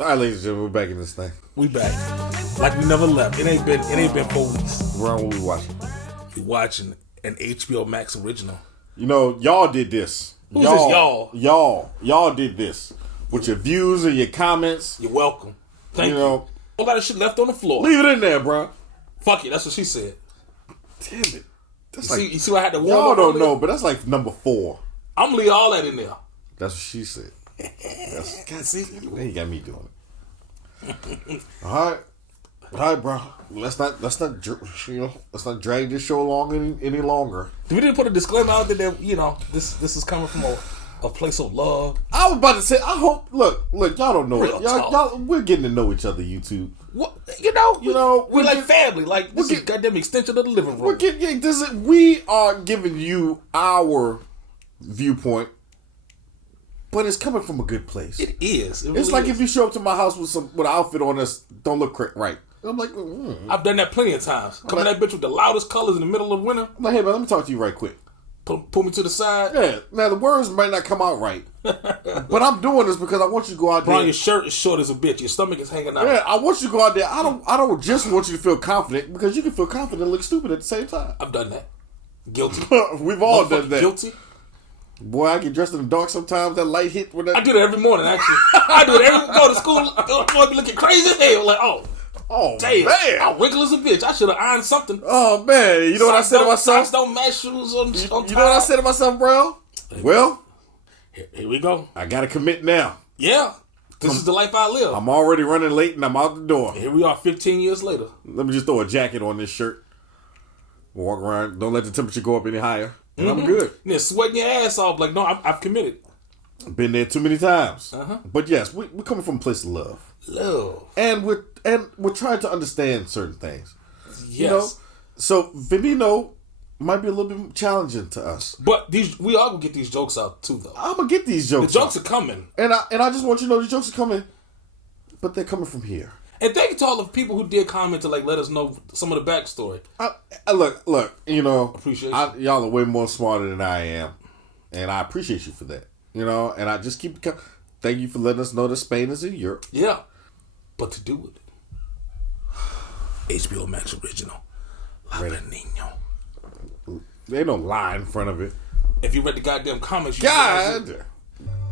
All right, ladies and gentlemen, we're back in this thing. We back. Like we never left. It ain't been 4 weeks. We're on what we watching. We watching an HBO Max original. You know, y'all did this. Who's this y'all? Y'all did this. With your views and your comments. You're welcome. Thank you. Know, a lot of shit left on the floor. Leave it in there, bro. Fuck it. That's what she said. Damn it. That's you see what I had to warn y'all don't know, but that's like number 4. I'm gonna leave all that in there. That's what she said. Can't see. You got me doing it. All right, bro. Let's not drag this show along any longer. We didn't put a disclaimer out there that this is coming from a place of love. I was about to say, I hope. Look, y'all don't know it. Y'all, we're getting to know each other. YouTube. What we're like family. Like this is goddamn extension of the living room. We are giving you our viewpoint. But it's coming from a good place. It is. It really it's like if you show up to my house with an outfit on that's don't look right. I'm like, I've done that plenty of times. Coming that bitch with the loudest colors in the middle of winter. I'm like, hey man, let me talk to you right quick. Pull me to the side. Yeah. Now the words might not come out right, but I'm doing this because I want you to go out there. Bro, your shirt is short as a bitch. Your stomach is hanging out. Yeah, I want you to go out there. I don't just want you to feel confident because you can feel confident and look stupid at the same time. I've done that. Guilty. We've all done that. Guilty. Boy, I get dressed in the dark sometimes. That light hit. I do that every morning, actually. I do it every go to school. Boy, be looking crazy as hell. Like, damn, man. I wiggle as a bitch. I should have ironed something. Oh, man. You know what I said to myself? Socks don't match shoes on You know what I said to myself, bro? Well, here we go. I got to commit now. Yeah. This is the life I live. I'm already running late and I'm out the door. Here we are 15 years later. Let me just throw a jacket on this shirt. Walk around. Don't let the temperature go up any higher. And I'm good. Yeah, sweating your ass off. Like, no, I've committed. Been there too many times. Uh-huh. But yes, we're coming from a place of love. Love. And we're trying to understand certain things. Yes. You know? So Veneno might be a little bit challenging to us. But we are gonna get these jokes out too, though. I'm gonna get these jokes. The jokes are coming. And I just want you to know the jokes are coming. But they're coming from here. And thank you to all the people who did comment to let us know some of the backstory. Look, you know, appreciate y'all are way more smarter than I am, and I appreciate you for that. You know, and I just thank you for letting us know that Spain is in Europe. Yeah, but to do it, HBO Max original, Veneno. There ain't no lie in front of it. If you read the goddamn comments, God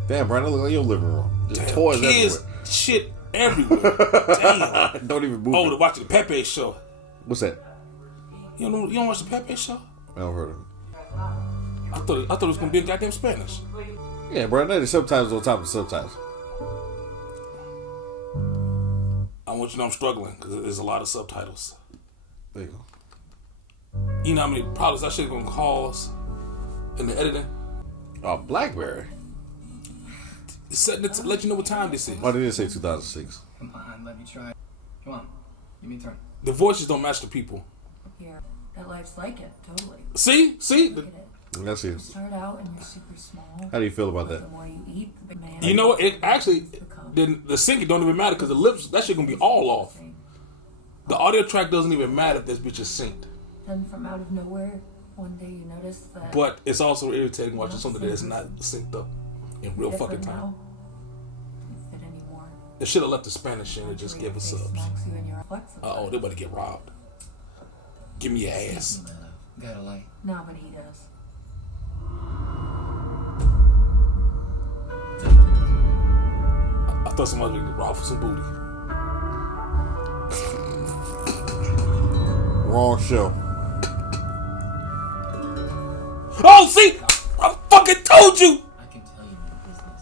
damn, Brandon, look like your living room. Just toys kids, everywhere. Shit everywhere. Damn. Don't even move. Oh, to watch the Pepe show. What's that? You don't watch the Pepe show? I don't heard of it. I thought it was gonna be in goddamn Spanish. Yeah, bro. There's subtitles on top of subtitles. I want you to know I'm struggling because there's a lot of subtitles. There you go. You know how many problems that shit gonna cause in the editing? Oh, BlackBerry. It's setting it to let you know what time this is. Oh, they didn't say 2006. Come on, let me try. Come on, give me a turn. The voices don't match the people. Yeah, that life's like it, totally. See? Look at it. That's it. You start out and you're super small. How do you feel about that? The more you eat, the bigger man. You know what? It actually, the singing don't even matter because the lips, that shit gonna be all off. The audio track doesn't even matter if this bitch is synced. Then from out of nowhere, one day you notice that. But it's also irritating watching something that is not synced up in real fucking time. Now. Doesn't fit anymore. They should have left the Spanish in and just give us subs. Smacks you and you're flexible. Uh-oh, they better get robbed. Give me your ass. Got a light. No, but he does. I thought somebody was gonna get robbed for some booty. Wrong show. Oh, see? I fucking told you! I can tell you my business.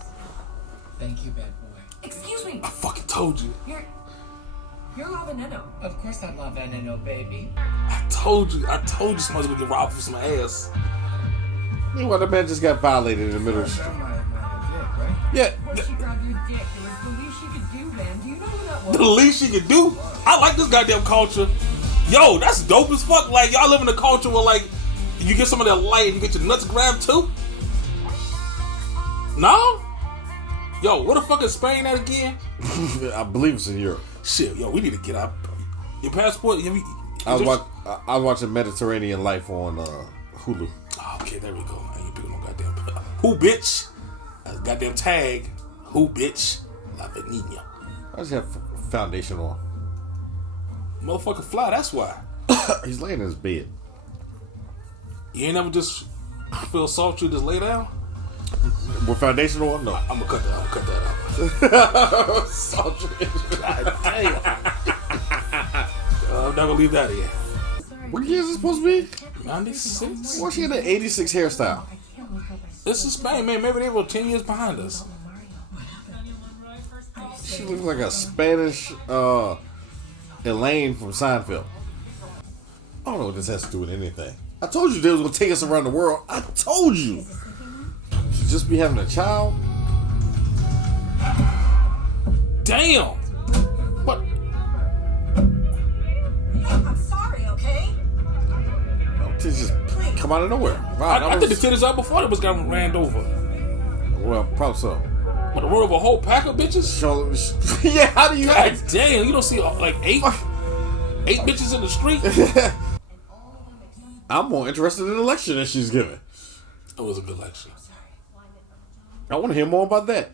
Thank you, bad boy. Excuse me. I fucking told you. You're La Veneno. Of course I'm not Veneno, baby. I told you somebody's gonna get robbed for some ass. Meanwhile, the man just got violated in the middle of the street. Dick, right? Yeah. Once she grabbed your dick, it was the least she could do, man. Do you know who that was? The least she could do. I like this goddamn culture. Yo, that's dope as fuck. Like, y'all live in a culture where, like, you get some of that light and you get your nuts grabbed too? No? Yo, what the fuck is Spain at again? I believe it's in Europe. Shit, yo, we need to get out. Your passport? I was watching Mediterranean Life on Hulu. Oh, okay, there we go. I ain't picking no goddamn. Who, bitch? Goddamn tag. Who, bitch? La Veneno. Why does he have foundation on? Motherfucker fly, that's why. He's laying in his bed. You ain't never just feel sultry, just lay down? With foundation on? No. I'm gonna cut that out. Sultry. God damn. I'm not gonna leave that in. What year is it supposed to be? 96? Why she had an 86 hairstyle? This is Spain, man. Maybe they were 10 years behind us. She looks like a Spanish Elaine from Seinfeld. I don't know what this has to do with anything. I told you they was gonna take us around the world. I told you. Should just be having a child. Damn! What? I'm sorry, okay? Titties just come out of nowhere. Wow, I think the titties out before they was got ran over. Well, probably so. But the word of a whole pack of bitches? Yeah, how do you God act? damn, you don't see like eight bitches in the street? I'm more interested in the lecture that she's giving. It was a good lecture. I want to hear more about that.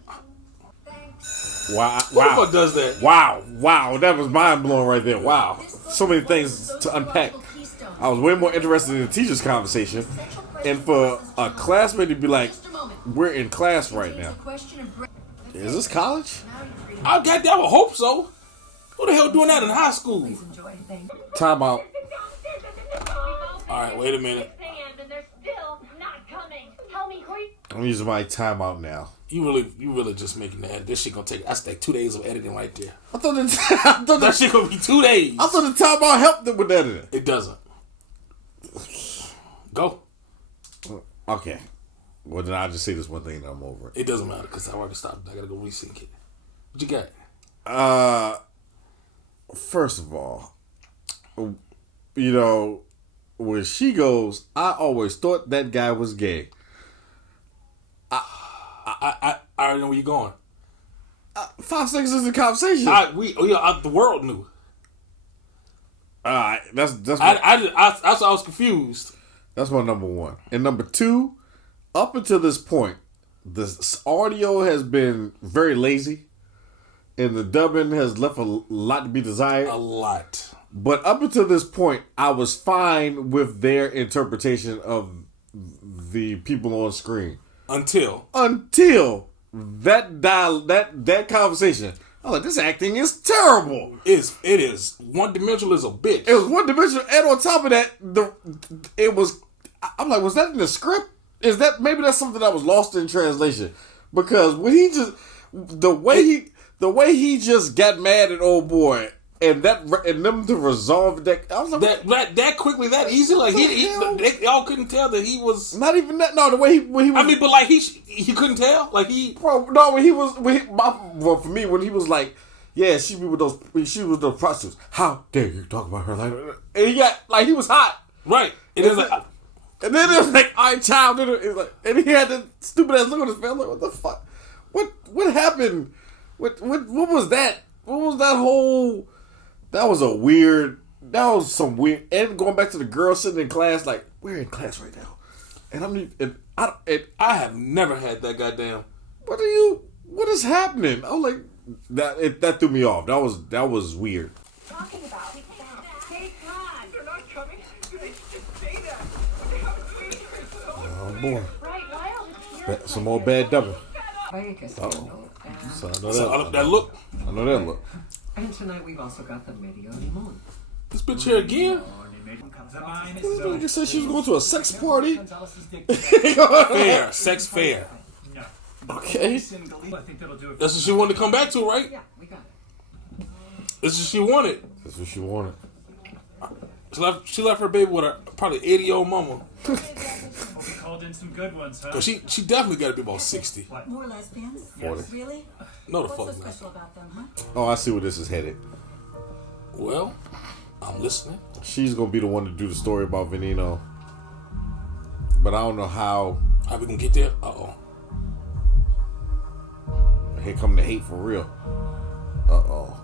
Wow. Who the fuck does that? Wow. That was mind blowing right there. Wow. So many things to unpack. I was way more interested in the teacher's conversation. And for a classmate to be like, we're in class right now. Is this college? I goddamn would hope so. Who the hell doing that in high school? Time out. Alright, wait a minute. I'm using my timeout now. You really just making that. This shit gonna take, that's like 2 days of editing right there. I thought That shit gonna be 2 days. I thought the timeout helped them with editing. It doesn't. Go. Okay. Well, then I'll just say this one thing and I'm over it. It doesn't matter because I already stopped. I gotta go resync it. What you got? First of all, you know, when she goes, I always thought that guy was gay. I already know where you're going. 5 seconds into the conversation. The world knew. Alright, that's I was confused. That's my number one. And number two, up until this point, this audio has been very lazy. And the dubbing has left a lot to be desired. A lot. But up until this point, I was fine with their interpretation of the people on screen. Until that conversation. I was like, this acting is terrible. It is. One dimensional as a bitch. It was one dimensional, and on top of that, I'm like, was that in the script? Is that, maybe that's something that was lost in translation? Because when he just, the way he just got mad at old boy, and them to resolve that, I was like, that quickly, that easy, like they all couldn't tell that he was not even that. No, the way when he was. I mean, but like he couldn't tell, like he. Bro, no, for me, when he was like, yeah, she was with those prostitutes. How dare you talk about her like that? And he got like, he was hot, right? And then it was like, I child, and he had that stupid ass look on his face. I'm like, what the fuck? What happened? What was that? What was that whole? That was some weird. And going back to the girl sitting in class, like, we're in class right now, and I have never had that goddamn. What is happening? I was like, that threw me off. That was weird. Talking about. Take time. They're not coming. They just say that. They haven't seen her so. Oh boy. Right, Lyle. Some more bad dubbing. So So I know That look. I know that look. And tonight we've also got the Medio Limon. This bitch here again. You just said she was going to a sex party. Fair, sex fair. Okay. That's what she wanted to come back to, right? Yeah, we got it. This is what she wanted. That's what she wanted. She left her baby with a probably 80-year-old mama. Hope you called in some good ones, huh? Cause she definitely got to be about 60. More lesbians? 40. Really? No, the What's fuck so not. special about them, huh? Oh, I see where this is headed. Well, I'm listening. She's gonna be the one to do the story about Veneno, but I don't know how. How we gonna get there? Uh-oh. Here come the hate for real. Uh-oh.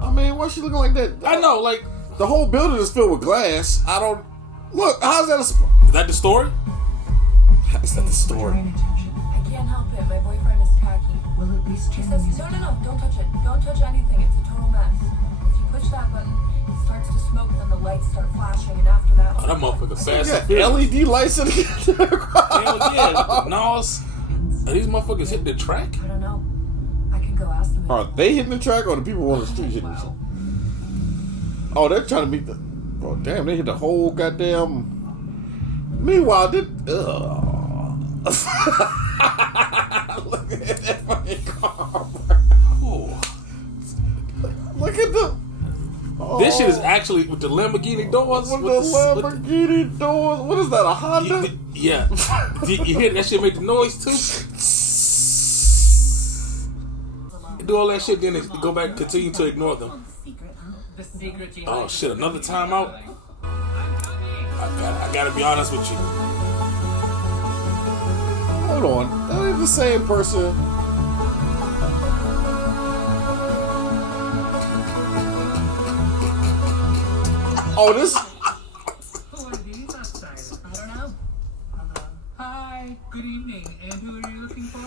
I mean, why is she looking like that? I know, like, The whole building is filled with glass. I don't... Look, how's that a... is that the story? Is that the story? I can't help it. My boyfriend is tacky. Will at least She turn says, the music no, don't touch it. Don't touch anything. It's a total mess. If you push that button, it starts to smoke, then the lights start flashing, and after that... Oh, that motherfucker fast and Yeah, furious. LED lights in the Hell yeah. Nos. Are these motherfuckers hitting the track? I don't know. I can go ask them. Are they hitting the track or the people on the street hitting the track? Oh, they're trying to beat the. Oh, damn, they hit the whole goddamn. Meanwhile, Look at that fucking car, bro. Ooh. Look at the. Oh, This shit is actually with the Lamborghini doors. with with the with Lamborghini doors. What is that, a Honda? yeah. you hear that shit make the noise too? You do all that shit, then they go back, continue to ignore them. The secret you Oh shit, another time out? I gotta be honest with you. Hold on. That ain't the same person. Oh, this. Who are these outsiders? I don't know. Hello. Hi. Good evening. And who are you looking for?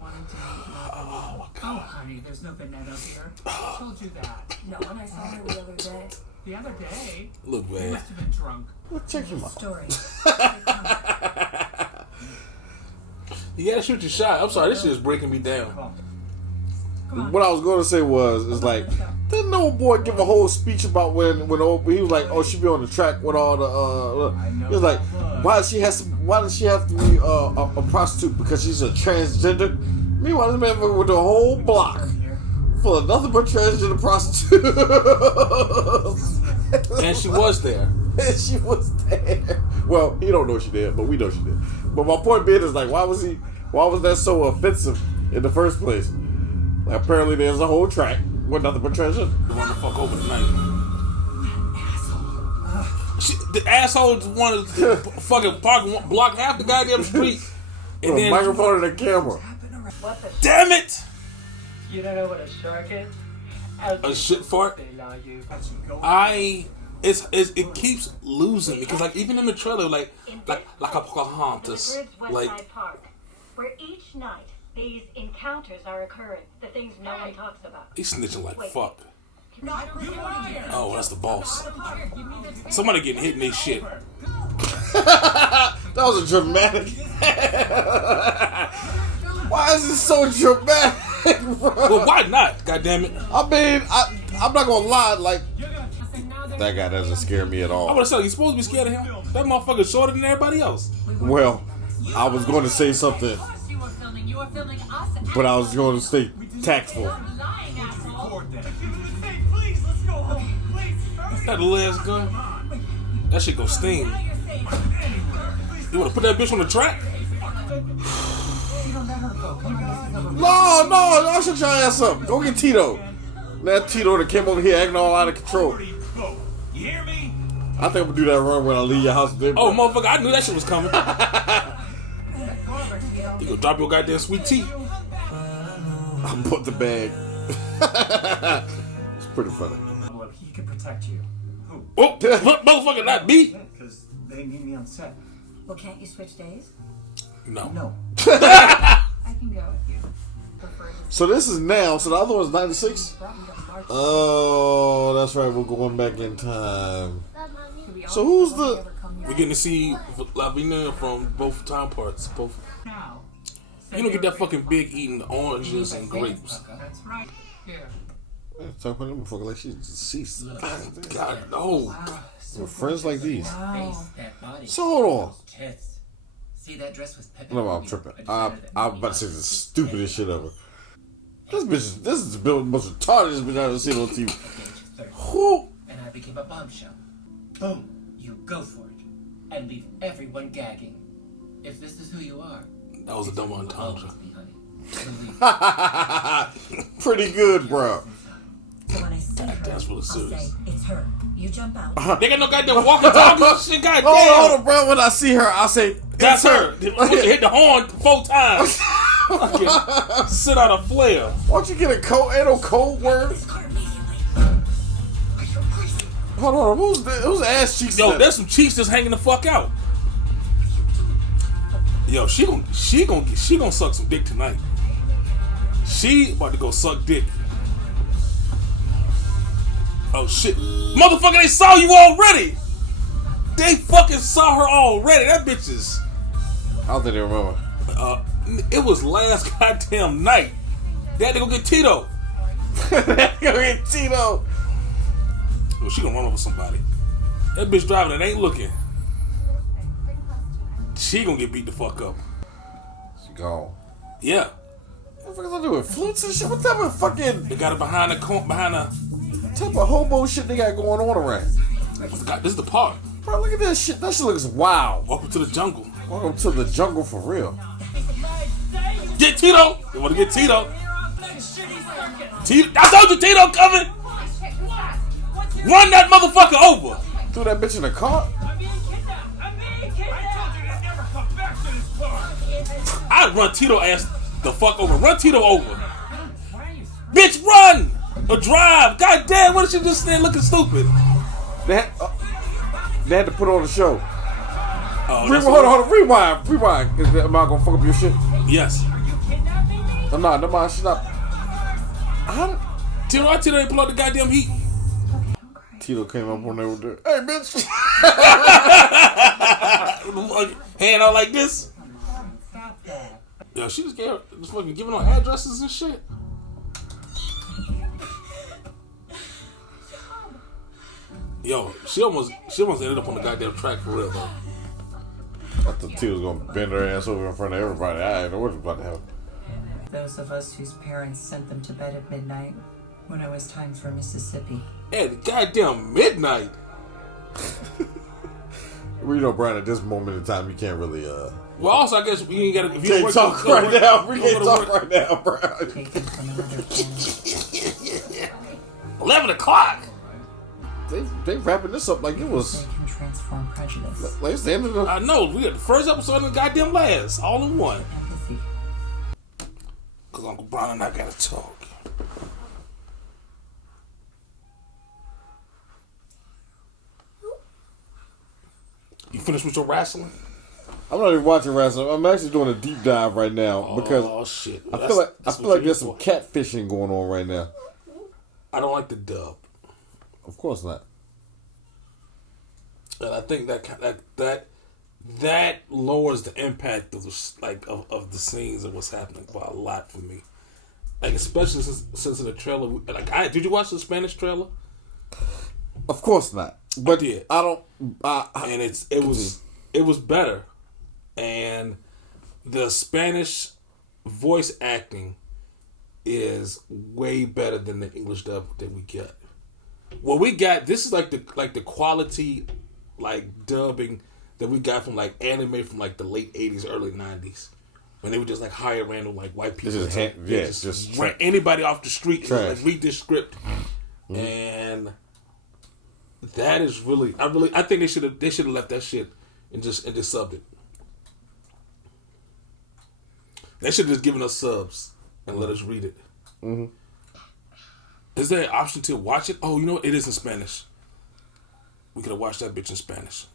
Wanted to meet Robin. Oh, honey, there's no Veneno here. I told you that. No, and I saw her the other day. The other day, Look, you man. must have been drunk. Well, check him out. Story. You gotta shoot your shot. I'm sorry, this shit is breaking me down. What I was going to say is like, didn't no boy give a whole speech about when he was like, oh, she be on the track with all the he was like, why does she have to be a prostitute because she's a transgender? Meanwhile, this man with the whole block full of nothing but transgender prostitutes. And she was there. And she was there. Well, he don't know she did, but we know she did. But my point being is like, why was that so offensive in the first place? Like, apparently there's a whole track with nothing but transgender. Run the fuck over tonight. The assholes wanted to fucking block half the goddamn street. And With a then, microphone and a camera. What the... damn it! You don't know what a shark is? A shit fart. It keeps losing because like even in the trailer like a Pocahontas The Bridge like Westside Park, where each night these encounters are occurring, the things no one talks about. he's snitching like fuck. You liar! Oh, that's the boss. Somebody getting hit in their shit. That was a dramatic. Why is it so dramatic, bro? Well, why not? God damn it! I mean, I'm not gonna lie, like that guy doesn't scare me at I all. would have said you supposed to be scared of him. That motherfucker's shorter than everybody else. Well, I was going to say something, You were filming us. but I was going to stay tactful. Lying, asshole. Please, let's go home. Please, hurry. That little ass gun. That shit go sting. You wanna put that bitch on the track? No, I should try ass up. Go get Tito. That Tito that came over here acting all out of control. You hear me? I think I'm gonna do that run when I leave your house today. Oh, motherfucker, I knew that shit was coming. You gonna drop your goddamn sweet tea. I bought the bag. It's pretty funny. Well, he can protect you. Who? Oh, motherfucker, not me. Because they need me on set. Well, can't you switch days? No. No. I can go with you. Prefer to So this is now. So the other one's 96. Oh, that's right. We're going back in time. So who's the? We're getting to see Veneno from both time parts. Both. Now. You don't get that fucking big eating oranges and grapes. That's right. Here. Talk about them motherfucker like she's God, no. we're friends like these. Face that body. So hold on. Tits. See that dress was Pepe. No, I'm tripping. I'm about to say the stupidest shit ever. This is the most retarded bitch I've ever seen on TV. Who? And I became a bombshell. Boom. You go for it. And leave everyone gagging. If this is who you are, That was a dumb entendre. Pretty good, bro. So when I see her, That's really I'll serious. say, it's her. You jump out. They got no goddamn walkie talkie shit, goddamn. Hold on, bro. When I see her, I'll say, That's "It's her. Hit the horn 4 times. Fucking sit out a flare. Why don't you get a code? Ain't no code word. Hold on. Who's ass cheeks? Yo, that? there's some cheeks that's hanging the fuck out. Yo, she gonna suck some dick tonight. She about to go suck dick. Oh shit. Motherfucker, they saw you already. They fucking saw her already. That bitch is... I don't think they remember. It was last goddamn night. They had to go get Tito. They had to go get Tito. Well, she gonna run over somebody. That bitch driving and ain't looking. She gonna get beat the fuck up. She gone. Yeah. What the fuck is I doing? Flutes and shit? What type of fucking... They got her behind the... What type of hobo shit they got going on around? God, this is the park. Bro, look at that shit. That shit looks wild. Welcome to the jungle. Welcome to the jungle for real. Get Tito. They want to get Tito. Tito. I told you Tito coming. Run that motherfucker over. Threw that bitch in the car? I'm being kidnapped. I'm being kidnapped. I told you to never come back to this car. I'd run Tito ass the fuck over. Run Tito over. Bitch, run or drive. God damn, what is she just standing looking stupid? They had to put on the show. Oh, Hold on. Rewind. Am I gonna fuck up your shit? Yes. I'm not. No, she's not. Tito, I tell you, they pull out the goddamn heat. Tito came up on there with the, hey, bitch. Hand out like this. Yo, she just fucking giving her addresses and shit. Yo, she almost ended up on the goddamn track for real though. I thought T was gonna bend her ass over in front of everybody. I didn't know what was about to happen. Those of us whose parents sent them to bed at midnight when it was time for Mississippi. At goddamn midnight. Well, you know, Brian, at this moment in time, you can't really, Well, also, I guess you ain't gotta... If you can't work, talk go right work, now. We go can't to talk work. right now, Brian. Taken from another planet. 11 o'clock. They wrapping this up like it was... They can transform prejudice. Like it's the end of the... I know. We got the first episode and the goddamn last. All in one. Empathy. Because Uncle Brian and I gotta talk. You finished with your wrestling? I'm not even watching wrestling. I'm actually doing a deep dive right now because Oh shit! I feel like there's some catfishing going on right now. I don't like the dub, Of course not. and I think that lowers the impact of of the scenes and what's happening by a lot for me. Like especially since in the trailer, did you watch the Spanish trailer? Of course not. But I did. I don't. And it was better, and the Spanish voice acting is way better than the English dub that we get. What we got, this is like the quality like dubbing that we got from like anime from like the late 80s, early 90s. When they would just like hire random like white people, just rent anybody off the street and like read this script, and that is really I think they should have left that shit and just subbed it. They should have just given us subs and let us read it. Mm-hmm. Is there an option to watch it? Oh, you know what? It is in Spanish. We could have watched that bitch in Spanish.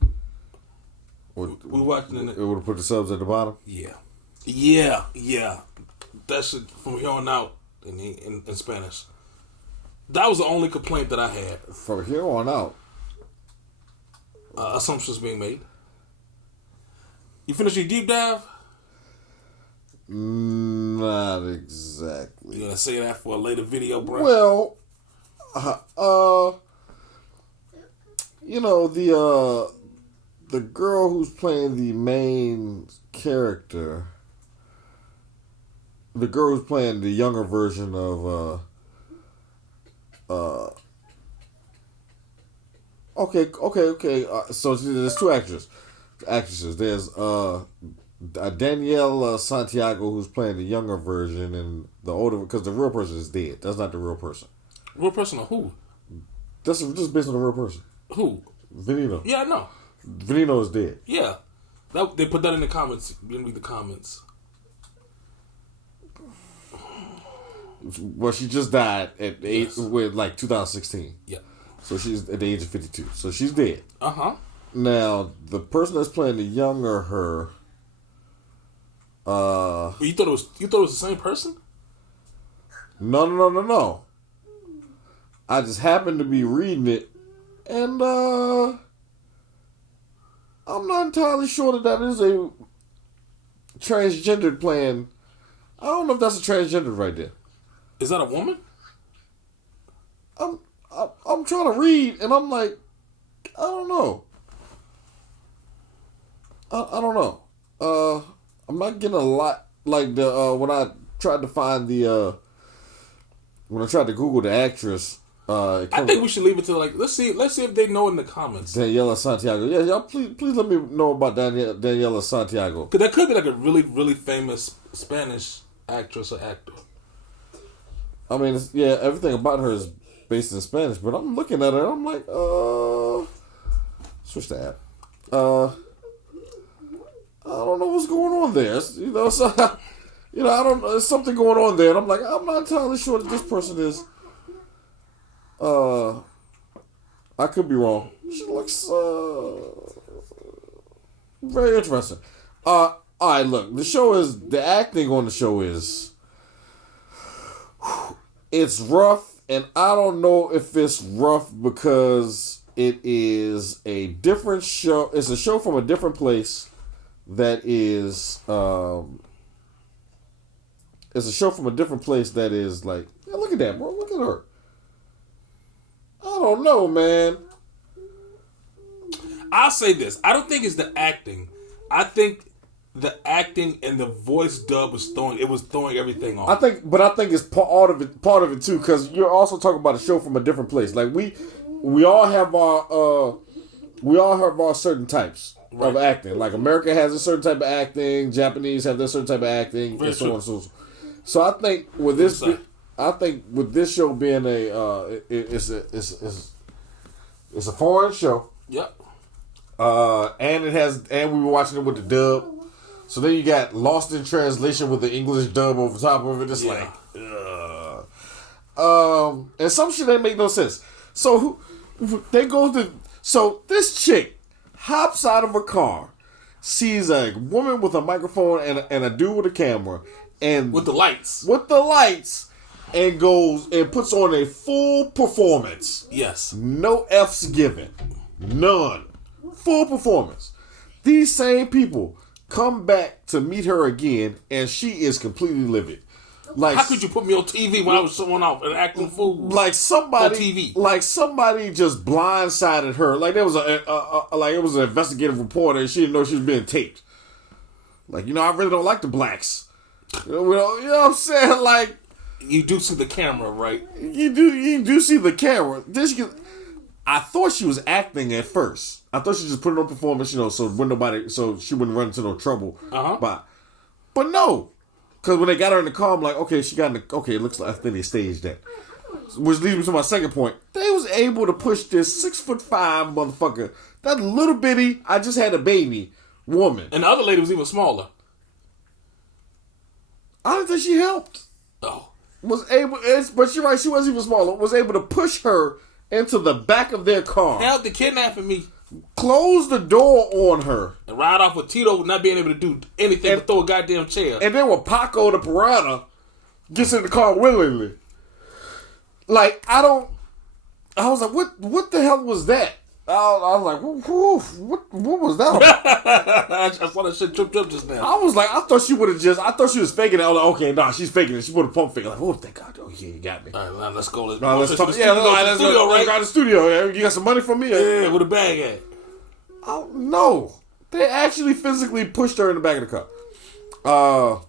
We watched it. It would have put the subs at the bottom. Yeah. That shit from here on out in Spanish. That was the only complaint that I had. From here on out. Assumptions being made. You finished your deep dive? Not exactly. You gonna say that for a later video, bro? Well, you know the girl who's playing the main character, the girl who's playing the younger version of Okay. So there's two actresses. There's Danielle Santiago, who's playing the younger version, and the older, because the real person is dead. That's not the real person. Real person or who? That's just based on the real person. Who? Veneno. Yeah, I know. Veneno is dead. Yeah, they put that in the comments. You didn't read the comments. Well, she just died at age with like 2016. Yeah. So she's at the age of 52. So she's dead. Now the person that's playing the younger her. You thought it was the same person? No. I just happened to be reading it, and I'm not entirely sure that is a transgendered plan. I don't know if that's a transgender right there. Is that a woman? I'm trying to read, and I'm like, I don't know. I don't know. I'm not getting a lot like the when I tried to find the when I tried to Google the actress. I think we should leave it to like let's see if they know in the comments. Daniela Santiago. Yeah, y'all please let me know about Daniela Santiago. Because that could be like a really, really famous Spanish actress or actor. I mean, everything about her is based in Spanish, but I'm looking at her and I'm like, switch the app. I don't know what's going on there. So I don't. There's something going on there, and I'm like, I'm not entirely sure that this person is. I could be wrong. She looks very interesting. All right, look, the acting on the show is, it's rough, and I don't know if it's rough because it is a different show. It's a show from a different place that is, it's a show from a different place that is like, yeah, look at that, bro. Look at her. I don't know, man. I'll say this. I don't think it's the acting. I think the acting and the voice dub was throwing everything off. I think it's part of it too, because you're also talking about a show from a different place. Like we all have our certain types of acting. Like America has a certain type of acting, Japanese have their certain type of acting, and so on and so forth. So I think with this show being it's a foreign show. Yep. And we were watching it with the dub. So then you got Lost in Translation with the English dub over top of it. It's like, and some shit ain't make no sense. So this chick hops out of a car, sees a woman with a microphone and a dude with a camera, and with the lights, and goes and puts on a full performance. Yes. No F's given. None. Full performance. These same people come back to meet her again, and she is completely livid. Like, how could you put me on TV when I was showing off and acting fool? Like somebody on TV. Like somebody just blindsided her. Like there was it was an investigative reporter, and she didn't know she was being taped. Like, I really don't like the blacks. You know what I'm saying? Like, you do see the camera, right? You do see the camera. I thought she was acting at first. I thought she just put it on performance, so she wouldn't run into no trouble. But no, because when they got her in the car, I'm like, okay, it looks like I think they staged that. Which leads me to my second point. They was able to push this 6'5" motherfucker, that little bitty, I just had a baby woman, and the other lady was even smaller. I don't think she helped. Oh, but you're right. She wasn't even smaller. Was able to push her into the back of their car. Help the kidnapping me. Close the door on her. And ride off with Tito not being able to do anything but throw a goddamn chair. And then when Paco the Piranha gets in the car willingly. Like, I was like, what the hell was that? I was like, what was that? I saw that shit tripped up just now. I was like, I thought she was faking it. I was like, okay, nah, she's faking it. She put a pump fake. Like, oh, thank God. Oh, yeah, you got me. All right, let's go. Let's talk. Let's go to the studio. You got some money from me? Yeah, where the bag at? Oh, no. They actually physically pushed her in the back of the car.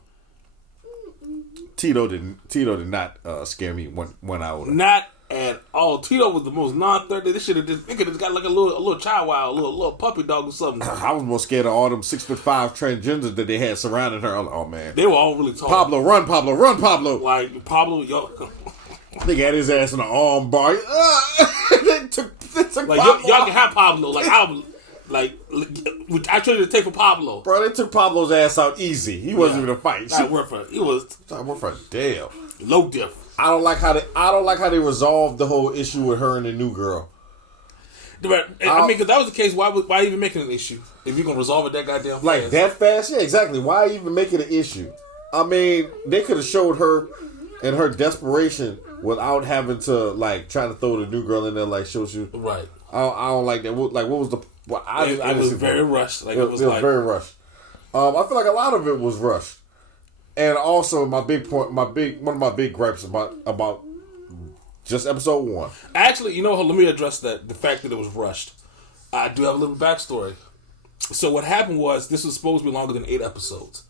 Tito did not scare me one hour. Not at all. Tito was the most non-30. This should have just got like a little child wow, a little puppy dog or something. I was more scared of all them 6'5" transgenders that they had surrounding her. I'm like, oh man, they were all really tall. Pablo, run, Pablo! Like Pablo, yo. They got his ass in an arm bar. they took like y'all can have Pablo. Like I tried to take for Pablo. Bro, they took Pablo's ass out easy. He wasn't even a fight. Not worth it. He was not worth a damn. Low diff. I don't like how they resolved the whole issue with her and the new girl. But, I mean, because that was the case, why even make it an issue? If you're going to resolve it that goddamn fast. Like, that fast? Yeah, exactly. Why even make it an issue? I mean, they could have showed her and her desperation without having to like try to throw the new girl in there like show you. Right. I don't like that. Like what was the? Well, It was very rushed. Like it was very rushed. I feel like a lot of it was rushed, and also one of my big gripes about just episode 1. Actually, you know, let me address that. The fact that it was rushed. I do have a little backstory. So what happened was this was supposed to be longer than 8 episodes,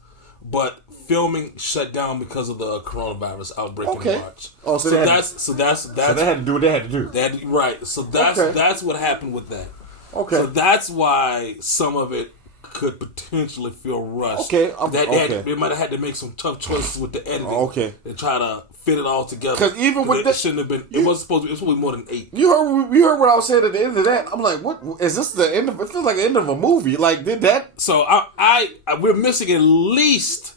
but filming shut down because of the coronavirus outbreak in March. Oh, so they had to do what they had to do. Right. So that's what happened with that. Okay. So that's why some of it could potentially feel rushed. Okay. They might have had to make some tough choices with the editing. Okay. And try to fit it all together. Because even with it shouldn't have been. It was supposed to be. It was supposed to be more than 8. You heard what I was saying at the end of that. I'm like, what is this? The end of it? Feels like the end of a movie. Like, did that? So we're missing at least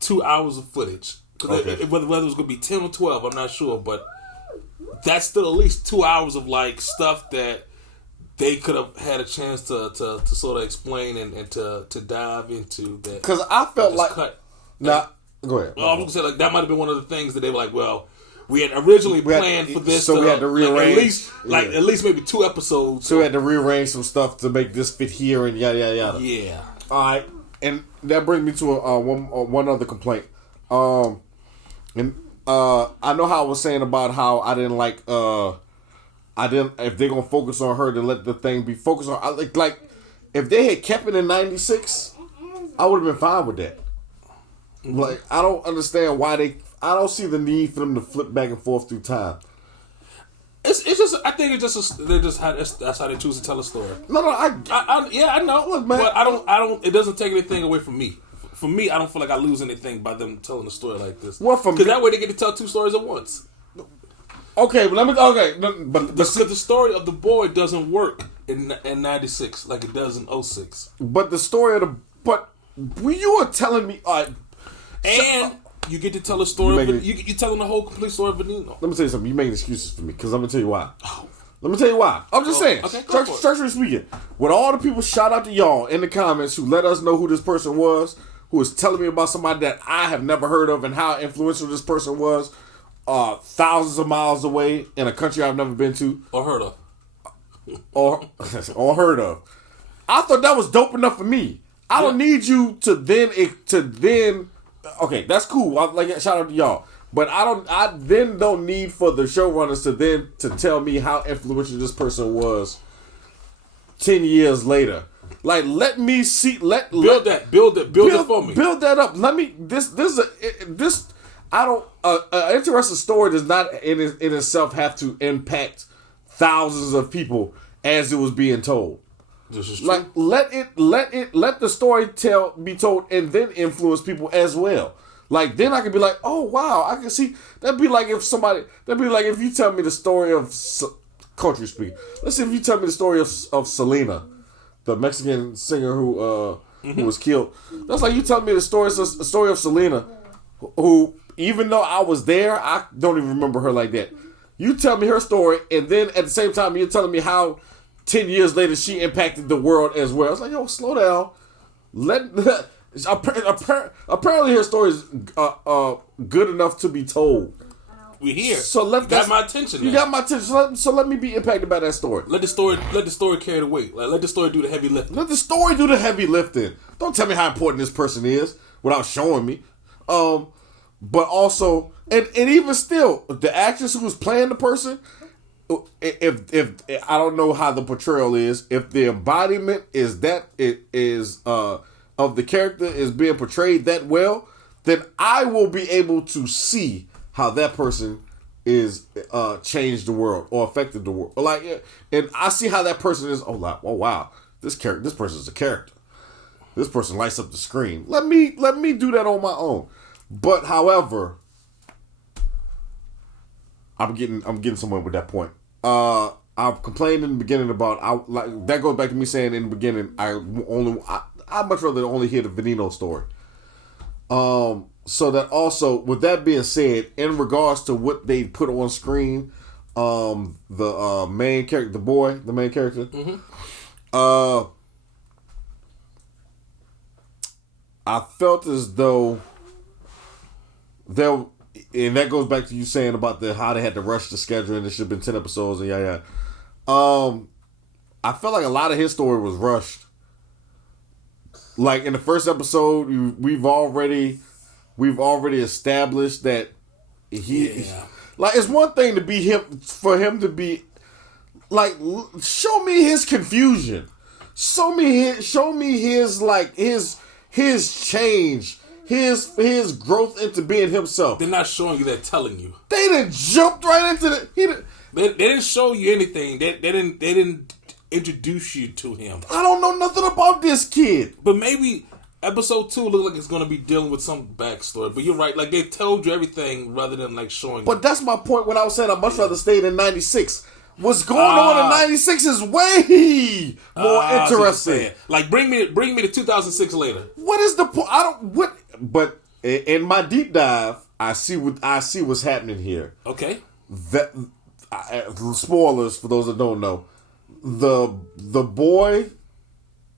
2 hours of footage. Okay. Whether it was going to be 10 or 12, I'm not sure, but that's still at least 2 hours of like stuff that they could have had a chance to sort of explain and to dive into that. Because I felt like cut. Now, go ahead. Well, I was gonna say like that might have been one of the things that they were like, well, we had originally planned for this, so we had to rearrange at least maybe 2 episodes. So we had to rearrange some stuff to make this fit here and yada yada yada. Yeah. All right, and that brings me to one other complaint. I know how I was saying about how I didn't like. If they're gonna focus on her, to let the thing be focused on. Like if they had kept it in '96, I would have been fine with that. Like, I don't understand why I don't see the need for them to flip back and forth through time. It's just, I think it's just, that's how they choose to tell a story. No, I know. Look, man. But I don't, it doesn't take anything away from me. For me, I don't feel like I lose anything by them telling a story like this. Well, because that way they get to tell 2 stories at once. Okay, but the story of the boy doesn't work in 96 like it does in 06. But the story of you are telling me, and you get to tell a story. You're telling the whole complete story of Veneno. Let me tell you something. You making excuses for me because I'm gonna tell you why. Let me tell you why. I'm just saying. Okay, structurally speaking, with all the people, shout out to y'all in the comments who let us know who this person was, who was telling me about somebody that I have never heard of and how influential this person was, thousands of miles away in a country I've never been to or heard of, or heard of. I thought that was dope enough for me. I don't need you to then. Okay, that's cool. Shout out to y'all, but I then don't need for the showrunners to tell me how influential this person was 10 years later. Like, let me see. Build it for me. Build that up. Let me. This. I don't. An interesting story does not in itself have to impact thousands of people as it was being told. This is true. Like, let the story be told and then influence people as well. Like, then I could be like, oh wow, I can see. That'd be like if you tell me the story of country speak. Let's see if you tell me the story of Selena, the Mexican singer who was killed. That's like you telling me the story of Selena, who even though I was there, I don't even remember her like that. You tell me her story, and then at the same time you're telling me how 10 years later she impacted the world as well. It's like, yo, slow down. Apparently her story is good enough to be told. We here. So you got my attention. You got my attention. So let me be impacted by that story. Let the story carry the weight. Like, let the story do the heavy lifting. Let the story do the heavy lifting. Don't tell me how important this person is without showing me. But also, and even still, the actress who was playing the person, if I don't know how the portrayal is, if the embodiment is of the character is being portrayed that well, then I will be able to see how that person is changed the world or affected the world. Like, and I see how that person is. Oh wow, this person is a character. This person lights up the screen. Let me do that on my own. But however, I'm getting somewhere with that point. I've complained in the beginning about that goes back to me saying in the beginning I much rather only hear the Veneno story. So that also, with that being said, in regards to what they put on screen, the main character, the main character, I felt as though and that goes back to you saying about how they had to rush the schedule and it should have been 10 episodes and yeah. I felt like a lot of his story was rushed. Like in the first episode, we've already established that like it's one thing to be him for him to be like show me his confusion, show me his like his change, his growth into being himself. They're not showing you; they're telling you. They done jumped right into They didn't show you anything. They didn't introduce you to him. I don't know nothing about this kid. But maybe episode 2 looks like it's going to be dealing with some backstory. But you're right. Like, they told you everything rather than, like, showing But you. that's my point when I was saying I'd much rather stay in 96. What's going on in 96 is way more interesting. Like, bring me to 2006 later. What is the point? But in my deep dive, I see what's happening here. Okay. Spoilers for those that don't know. The boy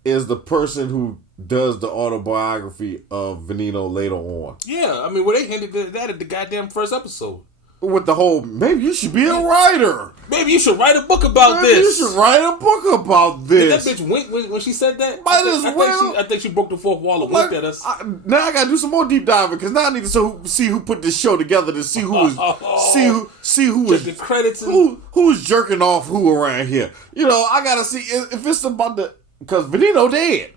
is the person who does the autobiography of Veneno later on. Yeah, I mean, well, they hinted at that at the goddamn first episode. With the whole, maybe you should be a writer. Maybe you should write a book about this. You should write a book about this. Did that bitch wink when she said that? I think she broke the fourth wall and winked at us. Now I gotta do some more deep diving because now I need to see who put this show together to see who was the credits who's jerking off who around here. You know, I gotta see if it's about because Veneno dead.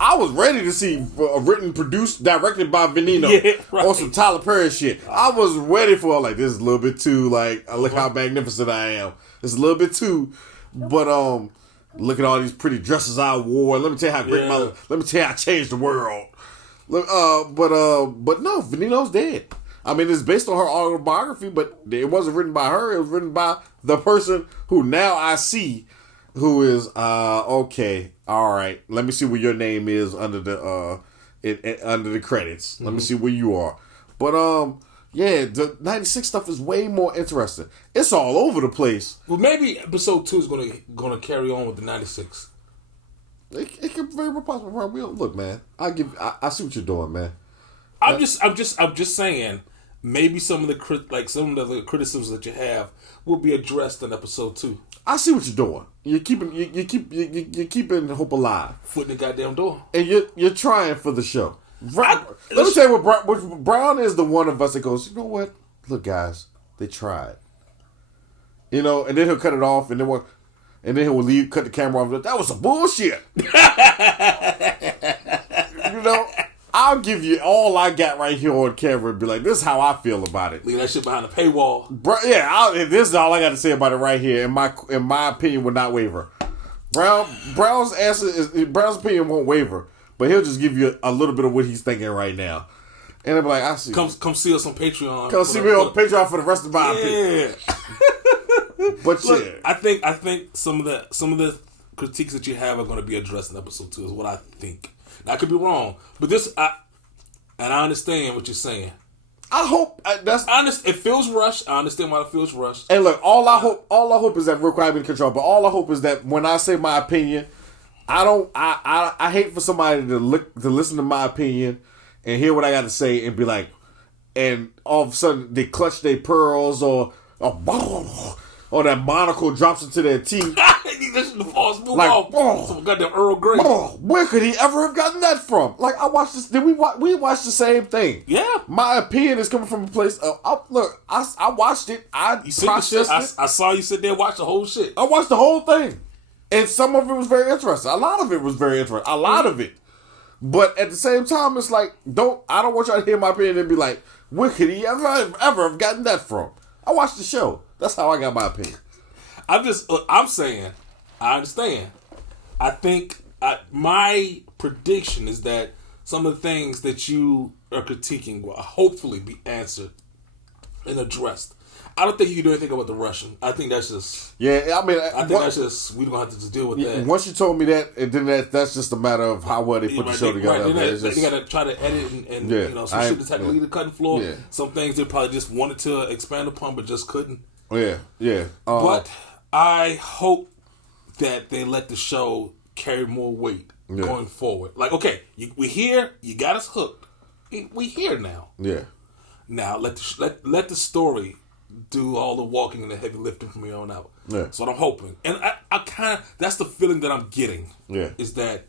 I was ready to see written, produced, directed by Veneno or some Tyler Perry shit. I was ready for like this is a little bit too like look how magnificent I am. It's a little bit too, but look at all these pretty dresses I wore. Let me tell you how great let me tell you how I changed the world. But no, Veneno's dead. I mean, it's based on her autobiography, but it wasn't written by her. It was written by the person who now I see, who is okay. All right, let me see where your name is under the under the credits. Mm-hmm. Let me see where you are. But yeah, the 96 stuff is way more interesting. It's all over the place. Well, maybe episode 2 is gonna carry on with the 96. It could very well possibly. Look, man, I see what you're doing, man. I'm just saying. Maybe some of the criticisms that you have will be addressed in episode 2. I see what you're doing. You're keeping hope alive. Foot in the goddamn door. And you're trying for the show. Let me tell you what Brown is the one of us that goes, you know what? Look, guys, they tried. You know, and then he'll cut it off, and then he'll cut the camera off. That was some bullshit. You know. I'll give you all I got right here on camera and be like, this is how I feel about it. Leave that shit behind the paywall. This is all I got to say about it right here. And my opinion will not waver. Brown's opinion won't waver, but he'll just give you a little bit of what he's thinking right now. And I'll be like, I see. Come see us on Patreon. Come see me on Patreon for the rest of my opinion. But look, yeah. I think some of the critiques that you have are going to be addressed in episode 2 is what I think. I could be wrong, but I understand what you're saying. I hope it feels rushed. I understand why it feels rushed. And look, all I hope is that real quick, I've been in control. But all I hope is that when I say my opinion, I hate for somebody to listen to my opinion and hear what I got to say and be like, and all of a sudden they clutch their pearls or that monocle drops into their teeth. This is the false move like, off. Some goddamn Earl Grey. Where could he ever have gotten that from? Like, I watched this. We watched the same thing. Yeah. My opinion is coming from a place of, look, I watched it. I processed it. I saw you sit there and watch the whole shit. I watched the whole thing. And some of it was very interesting. A lot of it was very interesting. A lot of it. But at the same time, it's like, I don't want y'all to hear my opinion and be like, where could he ever have gotten that from? I watched the show. That's how I got my opinion. I'm saying, I understand. I think my prediction is that some of the things that you are critiquing will hopefully be answered and addressed. I don't think you can do anything about the Russian. I think that's just... Yeah, I mean... I think that's just... We're going to have to just deal with that. Once you told me that, and then that's just a matter of how well they put the show together. Right, they got to try to edit and some shit that's had to leave the cutting floor. Yeah. Some things they probably just wanted to expand upon but just couldn't. Yeah. But I hope that they let the show carry more weight going forward. Like, okay, we here. You got us hooked. We here now. Yeah. Now let the story do all the walking and the heavy lifting from here on out. Yeah. So what I'm hoping, and I kind of that's the feeling that I'm getting. Yeah. Is that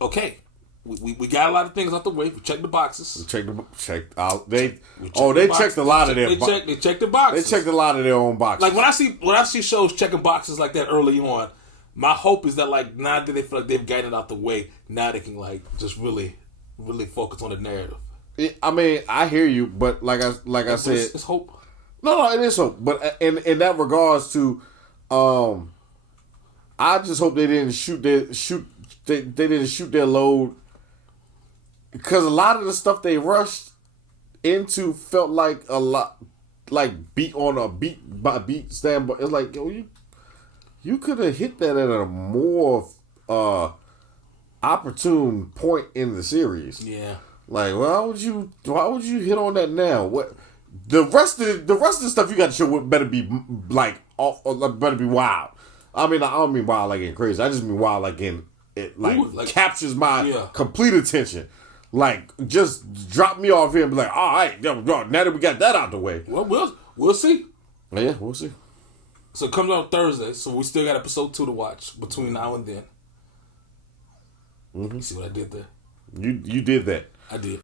okay? We got a lot of things out the way. We checked the boxes. Checked out. They checked a lot of their. They checked the boxes. They checked a lot of their own boxes. Like when I see shows checking boxes like that early on, my hope is that like now that they feel like they've gotten it out the way, now they can like just really focus on the narrative. I mean, I hear you, but like I said, it's hope. No, it is hope. But in that regards to, I just hope they didn't shoot their load, because a lot of the stuff they rushed into felt like a lot like beat by beat stand. But it's like, yo, you could have hit that at a more opportune point in the series. Yeah. Like, why would you hit on that now? What the rest of the stuff you got to show better be like off, or better be wild. I mean, I don't mean wild like in crazy. I just mean wild like in it like captures my complete attention. Like, just drop me off here and be like, all right, now that we got that out the way. Well, we'll see. Yeah, we'll see. So it comes out Thursday, so we still got episode 2 to watch between now and then. Mm-hmm. See what I did there? You did that. I did.